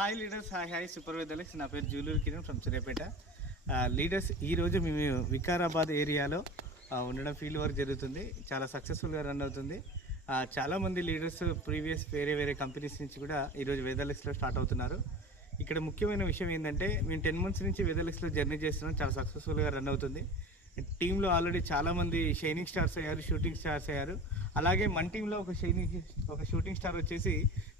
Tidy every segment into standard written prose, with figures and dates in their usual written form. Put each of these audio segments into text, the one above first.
Hi leaders, hi super weathers. నా పేరు Juluru Kiran from Suryapet. Leaders, ఈరోజు మేము వికారాబాద్ ఏరియాలో ఉండడం ఫీల్డ్ వర్క్ జరుగుతుంది. చాలా సక్సెస్ఫుల్గా రన్ అవుతుంది. చాలామంది లీడర్స్ ప్రీవియస్ వేరే కంపెనీస్ నుంచి కూడా ఈరోజు వెదర్లెక్స్లో స్టార్ట్ అవుతున్నారు. ఇక్కడ ముఖ్యమైన విషయం ఏంటంటే, మేము 10 months నుంచి వెదర్లెక్స్లో జర్నీ చేస్తున్నాం. చాలా సక్సెస్ఫుల్గా రన్ అవుతుంది. టీంలో ఆల్రెడీ చాలామంది షైనింగ్ స్టార్స్ అయ్యారు, షూటింగ్ స్టార్స్ అయ్యారు. అలాగే మన టీంలో ఒక షూటింగ్ స్టార్ వచ్చేసి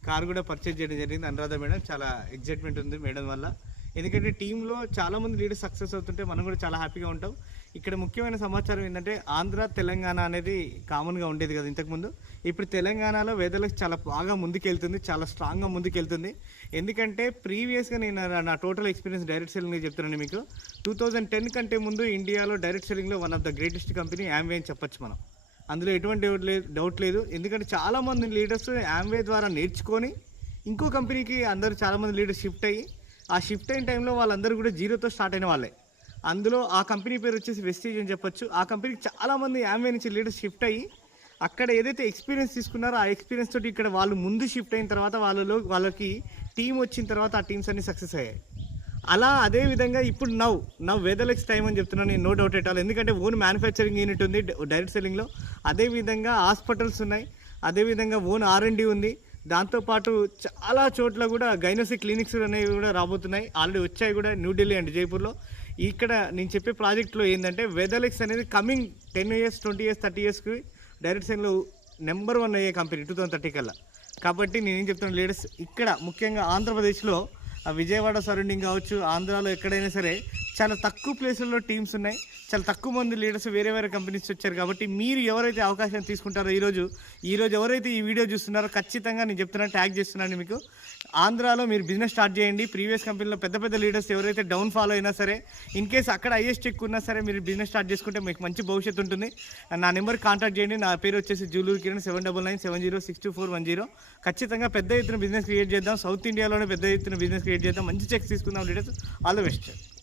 కారు కూడా పర్చేజ్ చేయడం జరిగింది, అనురాధ మేడం. చాలా ఎగ్జైట్మెంట్ ఉంది మేడం వల్ల. ఎందుకంటే టీంలో చాలామంది లీడర్స్ సక్సెస్ అవుతుంటే మనం కూడా చాలా హ్యాపీగా ఉంటాం. ఇక్కడ ముఖ్యమైన సమాచారం ఏంటంటే, ఆంధ్ర తెలంగాణ అనేది కామన్గా ఉండేది కదా ఇంతకుముందు. ఇప్పుడు తెలంగాణలో వెదర్లెక్స్ చాలా బాగా ముందుకెళ్తుంది, చాలా స్ట్రాంగ్గా ముందుకెళ్తుంది. ఎందుకంటే ప్రీవియస్గా నేను నా టోటల్ ఎక్స్పీరియన్స్ డైరెక్ట్ సెల్లింగ్ చెప్తున్నాను మీకు. 2010 కంటే ముందు ఇండియాలో డైరెక్ట్ సెల్లింగ్లో one of the greatest company Amway అని చెప్పొచ్చు మనం. అందులో ఎటువంటి డౌట్ లేదు. ఎందుకంటే చాలామంది లీడర్స్ యామ్వే ద్వారా నేర్చుకొని ఇంకో కంపెనీకి అందరూ చాలామంది లీడర్స్ షిఫ్ట్ అయ్యి, ఆ షిఫ్ట్ అయిన టైంలో వాళ్ళందరూ కూడా జీరోతో స్టార్ట్ అయిన వాళ్ళే. అందులో ఆ కంపెనీ పేరు వచ్చేసి వెస్టీజ్ అని చెప్పొచ్చు. ఆ కంపెనీకి చాలామంది యామ్వే నుంచి లీడర్స్ షిఫ్ట్ అయ్యి అక్కడ ఏదైతే ఎక్స్పీరియన్స్ తీసుకున్నారో ఆ ఎక్స్పీరియన్స్ తోటి ఇక్కడ వాళ్ళు ముందు షిఫ్ట్ అయిన తర్వాత వాళ్ళకి టీం వచ్చిన తర్వాత ఆ టీమ్స్ అన్ని సక్సెస్ అయ్యాయి. అలా అదేవిధంగా ఇప్పుడు నవ్ వెదర్లెక్స్ టైం అని చెప్తున్నాను నేను, నో డౌట్ ఎట్ ఆల్. ఎందుకంటే ఓన్ మ్యానుఫ్యాక్చరింగ్ యూనిట్ ఉంది డైరెక్ట్ సెల్లింగ్లో. అదేవిధంగా హాస్పిటల్స్ ఉన్నాయి, అదేవిధంగా ఓన్ R&D ఉంది. దాంతోపాటు చాలా చోట్ల కూడా గైనోసిక్ క్లినిక్స్ అనేవి కూడా రాబోతున్నాయి, ఆల్రెడీ వచ్చాయి కూడా న్యూఢిల్లీ అండ్ జైపూర్లో. ఇక్కడ నేను చెప్పే ప్రాజెక్ట్లో ఏంటంటే, వెదర్లెక్స్ అనేది కమింగ్ 10 years, 20 years, 30 yearsకి డైరెక్ట్ సెల్లింగ్లో నెంబర్ 1 అయ్యే కంపెనీ 2030 కల్లా. కాబట్టి నేనేం చెప్తున్నాను లీడర్స్, ఇక్కడ ముఖ్యంగా ఆంధ్రప్రదేశ్లో విజయవాడ సరౌండింగ్ కావచ్చు, ఆంధ్రాలో ఎక్కడైనా సరే చాలా తక్కువ ప్లేసుల్లో టీమ్స్ ఉన్నాయి. చాలా తక్కువ మంది లీడర్స్ వేరే కంపెనీస్ వచ్చారు. కాబట్టి మీరు ఎవరైతే అవకాశం తీసుకుంటారో ఈరోజు ఎవరైతే ఈ వీడియో చూస్తున్నారో ఖచ్చితంగా నేను చెప్తున్నాను, ట్యాగ్ చేస్తున్నాను మీకు. ఆంధ్రాలో మీరు బిజినెస్ స్టార్ట్ చేయండి. ప్రీవియస్ కంపెనీలో పెద్ద లీడర్స్ ఎవరైతే డౌన్ ఫాలో అయినా సరే, ఇన్ కేస్ అక్కడ హైయెస్ట్ ఎక్కువ ఉన్నా సరే, మీరు బిజినెస్ స్టార్ట్ చేసుకుంటే మీకు మంచి భవిష్యత్తు ఉంటుంది. నా నెంబర్ కాంటాక్ట్ చేయండి. నా పేరు వచ్చేసి జూలూరు కిరణ్, 7997062410. ఖచ్చితంగా పెద్ద ఎత్తున బిజినెస్ క్రియేట్ చేద్దాం. సౌత్ ఇండియాలోనే పెద్ద ఎత్తున బిజినెస్ క్రియేట్ చేద్దాం. మంచి చెక్స్ తీసుకుందాం లీడర్స్. All the best.